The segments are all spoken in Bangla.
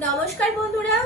নমস্কার বন্ধুরা,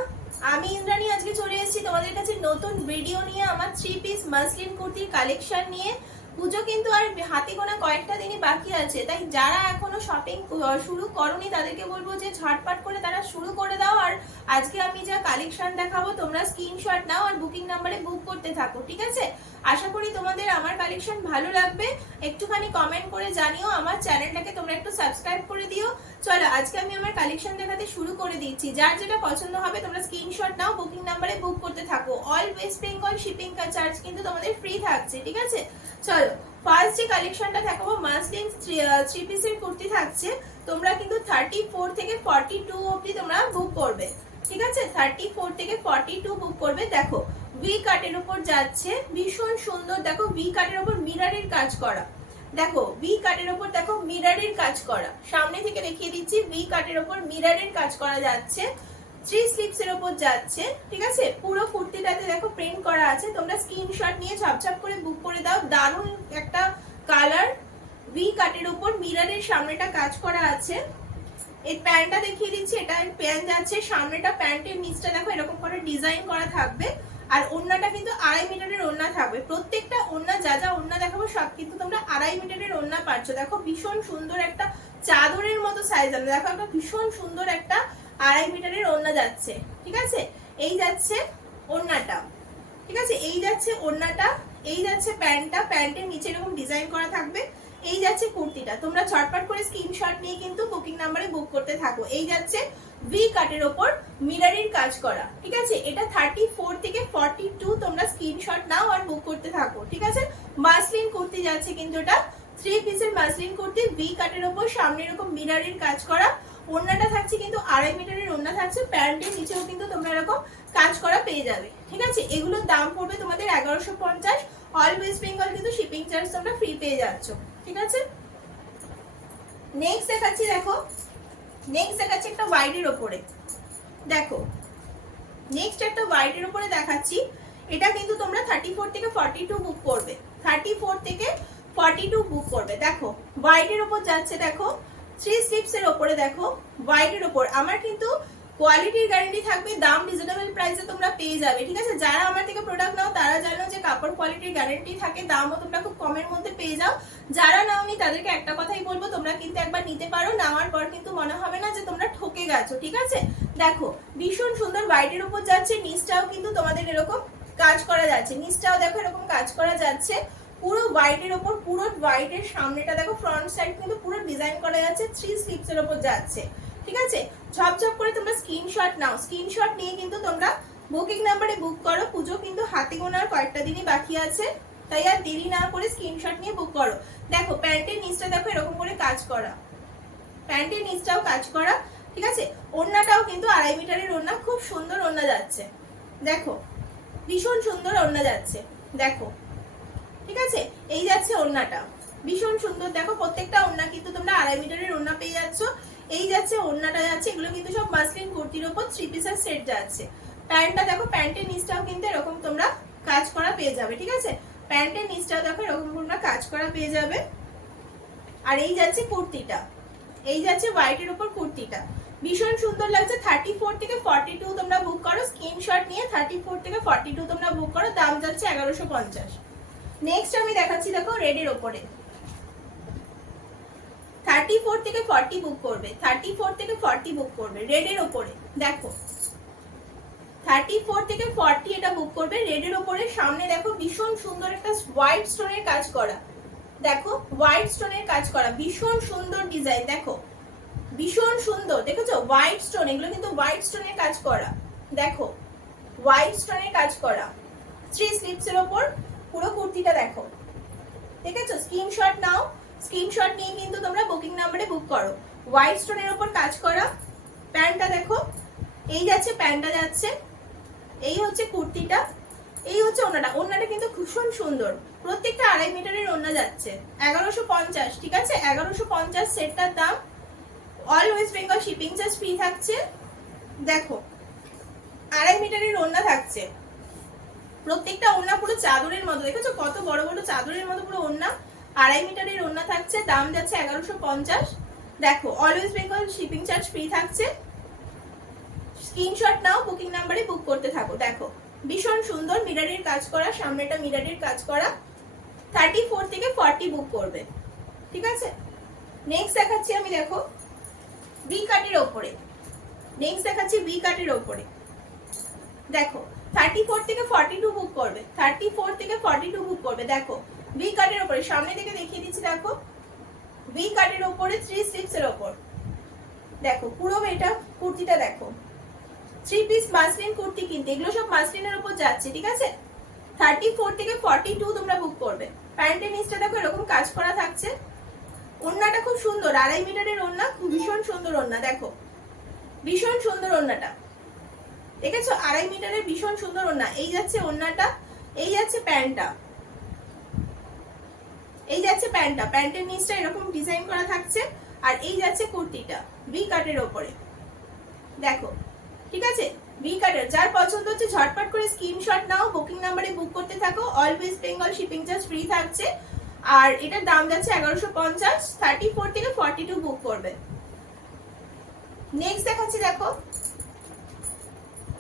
আমি ইন্দ্রাণী আজকে চলে এসেছি তোমাদের কাছে নতুন ভিডিও নিয়ে। আমার 3 পিস মাসলিন কুর্তির কালেকশন নিয়ে। পুজো কিন্তু আর হাতে গোনা কয়েকটা দিনই বাকি আছে, তাই যারা এখনো শপিং শুরু করনি তাদেরকে বলবো যে ঝটপট করে তারা শুরু করে দাও। আর আজকে আমি যা কালেকশন দেখাবো তোমরা স্ক্রিনশট নাও আর বুকিং নাম্বারে বুক করতে থাকো, ঠিক আছে? আশা করি তোমাদের আমার কালেকশন ভালো লাগবে। একটুখানি কমেন্ট করে জানিও, আমার চ্যানেলটাকে তোমরা একটু সাবস্ক্রাইব করে দিও। চলো আজকে আমি আমার কালেকশন দেখাতে শুরু করে দিচ্ছি। যার যেটা পছন্দ হবে তোমরা স্ক্রিনশট নাও, বুকিং নাম্বারে বুক করতে থাকো। All West Bengal shipping charge কিন্তু তোমাদের ফ্রি থাকছে, ঠিক আছে? চলো ফার্স্ট যে কালেকশনটা দেখাবো মাসলিন 3 পিসের কুর্তি থাকছে। তোমরা কিন্তু 34 থেকে 42 অবধি তোমরা বুক করবে, ঠিক আছে? 34 থেকে 42 বুক করবে। দেখো ভি কাটের উপর যাচ্ছে, ভীষণ সুন্দর। দেখো ভি কাটের উপর মিররের কাজ করা। দেখো ভি কাটের উপর দেখো মিররের কাজ করা। সামনে থেকে দেখিয়ে দিচ্ছি, ভি কাটের উপর মিররের কাজ করা যাচ্ছে। 3 স্লিপস এর উপর যাচ্ছে, ঠিক আছে? পুরো কুর্তিটাতে দেখো প্রিন্ট করা আছে। তোমরা স্ক্রিনশট নিয়ে ঝপঝপ করে বুক করে দাও। দারুণ একটা কালার। ভি কাটের উপর মিররের সামনেটা কাজ করা আছে। এই প্যান্টটা দেখিয়ে দিচ্ছি, এটা প্যান্ট যাচ্ছে। সামনেটা প্যান্টের নিচটা দেখো এরকম করে ডিজাইন করা থাকবে। আর ওড়নাটা কিন্তু 2.5 মিটারের ওড়না থাকবে। প্রত্যেকটা ওড়না যা যা ওড়না দেখাবো সব কিন্তু তোমরা 2.5 মিটারের ওড়না পাচ্ছ। দেখো ভীষণ সুন্দর একটা চাদরের মতো সাইজ আছে। দেখো একটা ভীষণ সুন্দর একটা 2.5 মিটারের ওড়না যাচ্ছে, ঠিক আছে? এই যাচ্ছে ওড়নাটা, ঠিক আছে? এই যাচ্ছে ওড়নাটা, এই যাচ্ছে প্যান্টটা। প্যান্টের নিচে এরকম ডিজাইন করা থাকবে। এই যাচ্ছে কুর্তিটা। তোমরা ঝটপট করে স্ক্রিনশট নিয়ে কিন্তু বুকিং নাম্বারে বুক করতে থাকো। এই যাচ্ছে ভি কাটের ওপর মিররের কাজ করা, ঠিক আছে? এটা 34 থেকে 42 তোমরা স্ক্রিনশট নাও আর বুক করতে থাকো, ঠিক আছে? মাসলিন কুর্তি যাচ্ছে কিন্তু এটা 3 পিসের মাসলিন কুর্তি। ভি কাটের ওপর সামনে এরকম মিররের কাজ করা। ওড়নাটা থাকছে কিন্তু 2.5 মিটারের ওড়না থাকছে। প্যান্টের নিচেও কিন্তু তোমরা এরকম কাজ করা পেয়ে যাবে, ঠিক আছে? এগুলোর দাম পড়বে তোমাদের 1150। অল ওয়েস্ট বেঙ্গল কিন্তু শিপিং চার্জ তোমরা ফ্রি পেয়ে যাচ্ছ, ঠিক আছে? নেক্সট দেখাচ্ছি, দেখো নেক্সট দেখাচ্ছি একটা হোয়াইটের ওপরে। দেখো নেক্সট একটা হোয়াইটের উপরে দেখাচ্ছি। এটা কিন্তু তোমরা 34 থেকে 42 বুক করবে। 34 থেকে 42 বুক করবে। দেখো হোয়াইটের উপর যাচ্ছে। দেখো 3 স্লিপস এর উপরে। দেখো হোয়াইটের উপর আমার কিন্তু কোয়ালিটির গ্যারান্টি থাকবে। দাম রিজনেবল প্রাইসে তোমরা পেয়ে যাবে, ঠিক আছে? যারা আমার থেকে প্রোডাক্ট নাও তারা জানো যে কাপড় কোয়ালিটির গ্যারান্টি থাকে, দামও তোমরা খুব কমের মধ্যে পেয়ে যাও। যারা নাওনি তাদেরকে একটা কথাই বলবো, তোমরা কিন্তু একবার নিতে পারো। নেওয়ার পর কিন্তু মনে হবে না যে তোমরা ঠকে গেছো, ঠিক আছে? দেখো ভীষণ সুন্দর হোয়াইটের উপর যাচ্ছে। নিচটাও কিন্তু তোমাদের এরকম কাজ করা যাচ্ছে। নিচটাও দেখো এরকম কাজ করা যাচ্ছে। পুরো হোয়াইটের উপর, পুরো হোয়াইটের সামনেটা দেখো ফ্রন্ট সাইড কিন্তু পুরো ডিজাইন করা যাচ্ছে। 3 স্লিপস এর উপর যাচ্ছে, ঠিক আছে? ঝপঝপ করে তোমরা স্ক্রিনশট নাও। স্ক্রিনশট নিয়ে কিন্তু তোমরা বুকিং নাম্বারে বুক করো। পুজো কিন্তু হাতে গোনার কয়েকটা দিনই বাকি আছে, তাই আর দেরি না করে স্ক্রিনশট নিয়ে বুক করো। দেখো প্যান্টের নিচটা দেখো এরকম করে কাজ করা। প্যান্টের নিচটাও কাজ করা, ঠিক আছে? ওড়নাটাও কিন্তু 2.5 মিটারের ওড়না। খুব সুন্দর ওড়না যাচ্ছে। দেখো ভীষণ সুন্দর ওড়না যাচ্ছে। দেখো, ঠিক আছে? এই যাচ্ছে ওড়নাটা, ভীষণ সুন্দর। দেখো প্রত্যেকটা ওড়না কিন্তু তোমরা 2.5 মিটারের ওড়না পেয়ে যাচ্ছ। এই যাচ্ছে ওড়নাটা যাচ্ছে। এগুলো কিন্তু সব মাসলিন কুর্তির উপর 3 পিসের সেট যাচ্ছে। প্যান্টটা দেখো, প্যান্টের নিচটাও কিন্তু এরকম তোমরা কাজ করা পেয়ে যাবে, ঠিক আছে? প্যান্টের নিচটাও দেখো এরকম তোমরা কাজ করা পেয়ে যাবে। আর এই যাচ্ছে কুর্তিটা, এই যাচ্ছে হোয়াইটের উপর কুর্তিটা। ভীষণ সুন্দর লাগছে। 34 থেকে 42 তোমরা বুক করো। স্ক্রিনশট নিয়ে 34 থেকে 42 তোমরা বুক করো। দাম যাচ্ছে 1150। নেক্সট আমি দেখাচ্ছি, দেখো রেডের ওপরে। 34 থেকে 40 বুক করবে। 34 থেকে 40 বুক করবে রেডের ওপরে। দেখো 34 থেকে 40 এটা বুক করবে রেডের ওপরে। সামনে দেখো ভীষণ সুন্দর একটা হোয়াইট স্টোনের কাজ করা। দেখো হোয়াইট স্টোনের কাজ করা, ভীষণ সুন্দর ডিজাইন। দেখো ভীষণ সুন্দর, দেখেছো? হোয়াইট স্টোন, এগুলো কিন্তু হোয়াইট স্টোনের কাজ করা। দেখো হোয়াইট স্টোনের কাজ করা। 3 স্লিপস এর উপর পুরো কুর্তিটা দেখো, দেখেছো? স্ক্রিনশট নাও। স্ক্রিনশট নিয়ে কিন্তু তোমরা বুকিং নাম্বারে বুক করো। হোয়াইট স্টোনের উপর কাজ করা। প্যান্টটা দেখো, এই যাচ্ছে প্যান্টটা যাচ্ছে। এই হচ্ছে কুর্তিটা, এই হচ্ছে ওড়নাটা। ওড়নাটা কিন্তু ভীষণ সুন্দর। প্রত্যেকটা 2.5 মিটারের ওড়না যাচ্ছে। 1150, ঠিক আছে? 1150 সেটটার দাম। All West Bengal shipping charge free থাকছে। দেখো 2.5 মিটারের ওড়না থাকছে। প্রত্যেকটা ওড়না পুরো চাদরের মতো, দেখেছো? কত বড় বড় চাদরের মতো পুরো ওড়না। 2.5 মিটারের ওড়না থাকছে। দাম যাচ্ছে 1150। দেখো all West Bengal shipping charge free থাকছে। স্ক্রিনশট নাও, বুকিং নাম্বারে বুক করতে থাকো। দেখো ভীষণ সুন্দর মিররের কাজ করা, সামনেটা মিররের কাজ করা। 34 থেকে 40 বুক করবে, ঠিক আছে। নেক্সট দেখাচ্ছি আমি, দেখো ভি কাটের ওপরে। নেক্সট দেখাচ্ছি ভি কাটের ওপরে। দেখো 34 থেকে 42 বুক করবে, 34 থেকে 42 বুক করবে। দেখো ভি কাটের ওপরে, সামনে থেকে দেখিয়ে দিচ্ছি। দেখো ভি কাটের ওপরে 3 স্লিপস এর ওপর। দেখো পুরো এটা কুর্তিটা দেখো, 3 পিস মাসলিন কুর্তি, কিন্তু এগুলো সব মাসলিনের উপর যাচ্ছে, ঠিক আছে। 34 থেকে 42 তোমরা বুক করবে। প্যান্টের নিচটা দেখো এরকম কাজ করা থাকছে। ওড়নাটা খুব সুন্দর, 2.5 মিটারের ওড়না, খুব ভীষণ সুন্দর ওড়না। দেখো ভীষণ সুন্দর ওড়নাটা, দেখেছো? 2.5 মিটারের ভীষণ সুন্দর ওড়না। এই যাচ্ছে ওড়নাটা, এই যাচ্ছে প্যান্টটা, এই যাচ্ছে প্যান্টটা। প্যান্টের নিচটা এরকম ডিজাইন করা থাকছে, আর এই যাচ্ছে কুর্তিটা ভি কাটের ওপরে। দেখো, ঠিক আছে, ভি কাটের। যার পছন্দ হচ্ছে ঝটপট করে স্ক্রিনশট নাও, বুকিং নাম্বারে বুক করতে থাকো। All West Bengal shipping charge free থাকছে, আর এটার দাম যাচ্ছে 1150। 34 থেকে 42 বুক করবে। নেক্সট দেখাচ্ছি, দেখো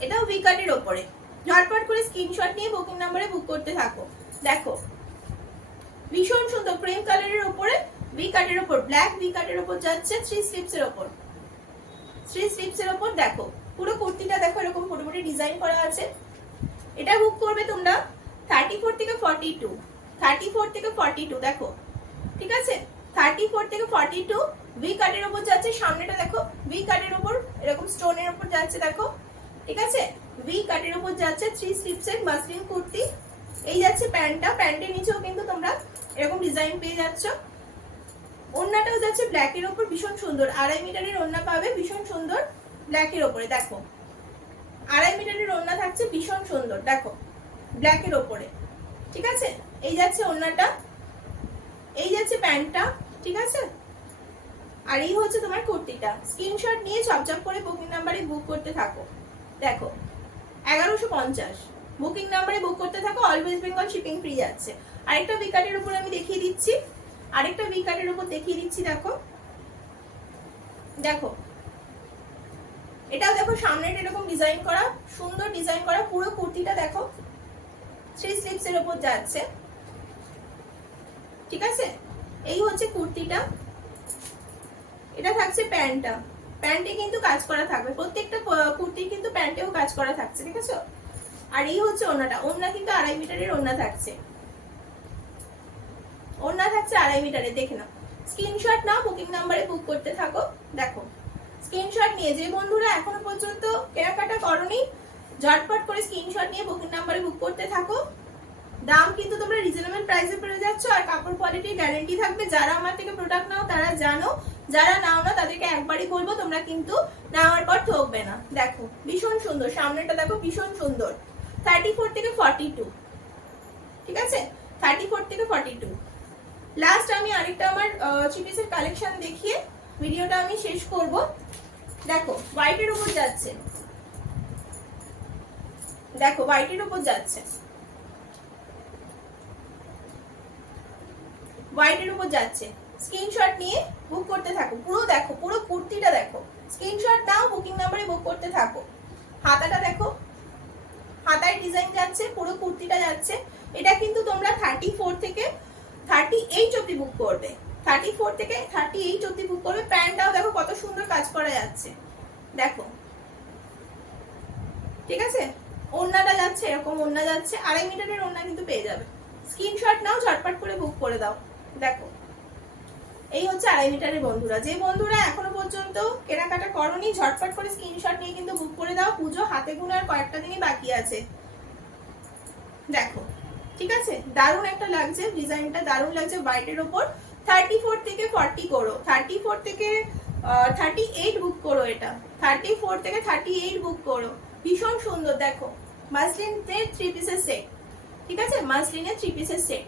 এটাও ভি কাটের ওপরে। ঝটপট করে স্ক্রিনশট নিয়ে বুকিং নাম্বারে বুক করতে থাকো। দেখো ভীষণ সুন্দর ক্রিম কালারের উপরে ভি কাটের উপর, ব্ল্যাক ভি কাটের উপর যাচ্ছে 3 স্লিপস এর উপর। 3 স্লিপস এর উপর দেখো পুরো কুর্তিটা দেখো এরকম পুরোপুরি ডিজাইন করা আছে। এটা বুক করবে তোমরা 34 থেকে 42, 34 থেকে 42। দেখো, ঠিক আছে, 34 থেকে 42 ভি কাটের উপর যাচ্ছে। সামনেটা দেখো ভি কাটের উপর এরকম স্টোনের উপর যাচ্ছে, দেখো, ঠিক আছে, ভি কাটের উপর যাচ্ছে 3 স্লিপস এর মাসলিন কুর্তি। এই যাচ্ছে প্যান্টটা, প্যান্টের নিচেও কিন্তু তোমরা এরকম ডিজাইন পেয়ে যাচ্ছ। ওড়নাটাও যাচ্ছে ব্ল্যাকের উপর, ভীষণ সুন্দর। 2.5 মিটারের ওড়না পাবে, ভীষণ সুন্দর ব্ল্যাকের উপরে। দেখো 2.5 মিটারের ওড়না থাকছে, ভীষণ সুন্দর। দেখো ব্ল্যাকের উপরে, ঠিক আছে। এই যাচ্ছে ওড়নাটা, এই যাচ্ছে প্যান্টটা, ঠিক আছে, আর এই হচ্ছে তোমার কুর্তিটা। স্ক্রিনশট নিয়ে চপচপ করে বুকিং নাম্বারে বুক করতে থাকো। দেখো 1150 বুকিং নাম্বারে বুক করতে থাকো। All West Bengal shipping free যাচ্ছে। আরেকটা ভি কাটের উপর আমি দেখিয়ে দিচ্ছি, আরেকটা ভি কাটের উপর দেখিয়ে দিচ্ছি। দেখো, দেখো এটাও দেখো সামনেটা এরকম ডিজাইন করা, সুন্দর ডিজাইন করা। পুরো কুর্তিটা দেখো 3 স্লিপস এর উপর যাচ্ছে, ঠিক আছে। এই হচ্ছে কুর্তিটা, এটা থাকছে প্যান্টটা। প্যান্টে কিন্তু কাজ করা থাকবে, প্রত্যেকটা কুর্তি কিন্তু প্যান্টেও কাজ করা থাকছে, ঠিক আছে। আর এই হচ্ছে ওড়নাটা, ওড়না কিন্তু 2.5 মিটারের ওড়না থাকছে, ওড়না থাকছে 2.5 মিটারের। দেখে নাও, স্ক্রিনশট নাও, বুকিং নাম্বারে বুক করতে থাকো। দেখো স্ক্রিনশট নিয়ে যে বন্ধুরা এখনো পর্যন্ত কেনাকাটা করনি, ঝটপট করে স্ক্রিনশট নিয়ে বুকিং নাম্বারে বুক করতে থাকো। দাম কিন্তু তোমরা রিজনেবল প্রাইসে পেয়ে যাচ্ছ, আর কাপড় কোয়ালিটির গ্যারান্টি থাকবে। যারা আমার থেকে প্রোডাক্ট নাও তারা জানো, যারা নাও না তাদেরকে একবারই বলবো তোমরা কিন্তু নেওয়ার পর ঠকবে না। দেখো ভীষণ সুন্দর, সামনেটা দেখো ভীষণ সুন্দর। 34 থেকে 42, ঠিক আছে, 34 থেকে 42। লাস্ট আমি আরেকটা আমার 3 পিসের কালেকশন দেখিয়ে ভিডিওটা আমি শেষ করব। দেখো হোয়াইটের উপর যাচ্ছে, দেখো হোয়াইটের উপর যাচ্ছে, হোয়াইটের উপর যাচ্ছে। স্ক্রিনশট নিয়ে বুক করতে থাকো। পুরো দেখো, পুরো কুর্তিটা দেখো, স্ক্রিনশট নাও, বুকিং নাম্বারে বুক করতে থাকো। হাতাটা দেখো, হাতায় ডিজাইন যাচ্ছে, পুরো কুর্তিটা যাচ্ছে। এটা কিন্তু তোমরা 34 থেকে 38 অবধি বুক করবে, 34 থেকে 38 অবধি বুক করবে। প্যান্টটাও দেখো কত সুন্দর কাজ করা যাচ্ছে, দেখো, ঠিক আছে। ওড়নাটা যাচ্ছে এরকম, ওড়না যাচ্ছে 2.5 মিটারের ওড়না কিন্তু পেয়ে যাবে। স্ক্রিনশট নাও, ঝটপট করে বুক করে দাও। দেখো এই হচ্ছে 2.5 মিটারের। বন্ধুরা, যে বন্ধুরা এখনো পর্যন্ত কেনাকাটা করনি, ঝটপট করে স্ক্রিনশট নিয়ে কিন্তু বুক করে দাও। পুজো হাতে গোনা আর কয়েকটা দিনই বাকি আছে। দেখো, ঠিক আছে, দারুণ একটা লাগছে, ডিজাইনটা দারুণ লাগছে হোয়াইটের উপর। 34 থেকে 40 করো, 34 থেকে 38 বুক করো। এটা 34 থেকে 38 বুক করো, ভীষণ সুন্দর। দেখো মাসলিনের 3 পিসের সেট, ঠিক আছে, মাসলিনের 3 পিসের সেট।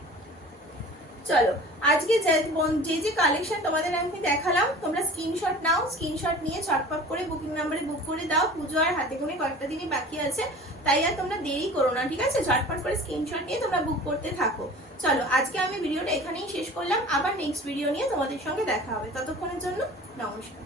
চলো আজকে যে কালেকশন তোমাদের আমি দেখালাম, তোমরা স্ক্রিনশট নাও, স্ক্রিনশট নিয়ে চটপট করে বুকিং নাম্বারে বুক করে দাও। পুজো আর হাতে গোনে কয়েকটা দিনই বাকি আছে, তাই আর তোমরা দেরি করো না, ঠিক আছে। ঝটপট করে স্ক্রিনশট নিয়ে তোমরা বুক করতে থাকো। চলো আজকে আমি ভিডিওটা এখানেই শেষ করলাম, আবার নেক্সট ভিডিও নিয়ে তোমাদের সঙ্গে দেখা হবে। ততক্ষণের জন্য নমস্কার।